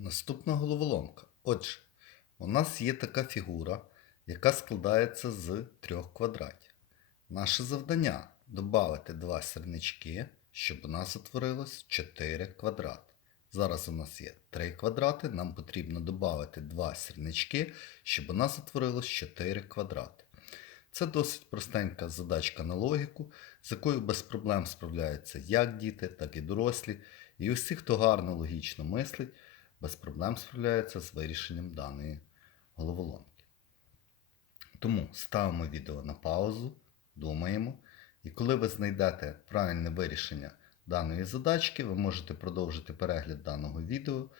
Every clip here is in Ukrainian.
Наступна головоломка. Отже, у нас є така фігура, яка складається з трьох квадратів. Наше завдання додати два сірнички, щоб у нас утворилось 4 квадрати. Зараз у нас є 3 квадрати, нам потрібно додати два сірнички, щоб у нас утворилось 4 квадрати. Це досить простенька задачка на логіку, з якою без проблем справляються як діти, так і дорослі. І усі, хто гарно логічно мислить, без проблем справляються з вирішенням даної головоломки. Тому ставимо відео на паузу, думаємо, і коли ви знайдете правильне вирішення даної задачки, ви можете продовжити перегляд даного відео,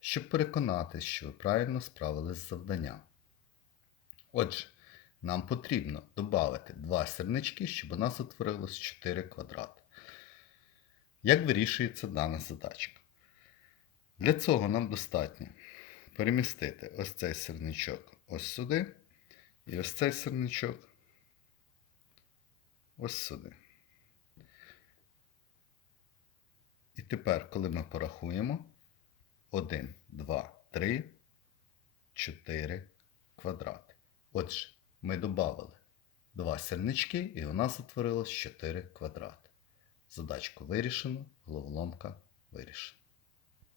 щоб переконатись, що ви правильно справились з завданням. Отже, нам потрібно додати два сірнички, щоб у нас утворилось 4 квадрати. Як вирішується дана задачка? Для цього нам достатньо перемістити ось цей сирничок ось сюди, і ось цей сирничок ось сюди. І тепер, коли ми порахуємо 1, 2, 3, 4 квадрати. Отже, ми додали два сірнички, і у нас утворилось 4 квадрати. Задачку вирішено, головоломка вирішена.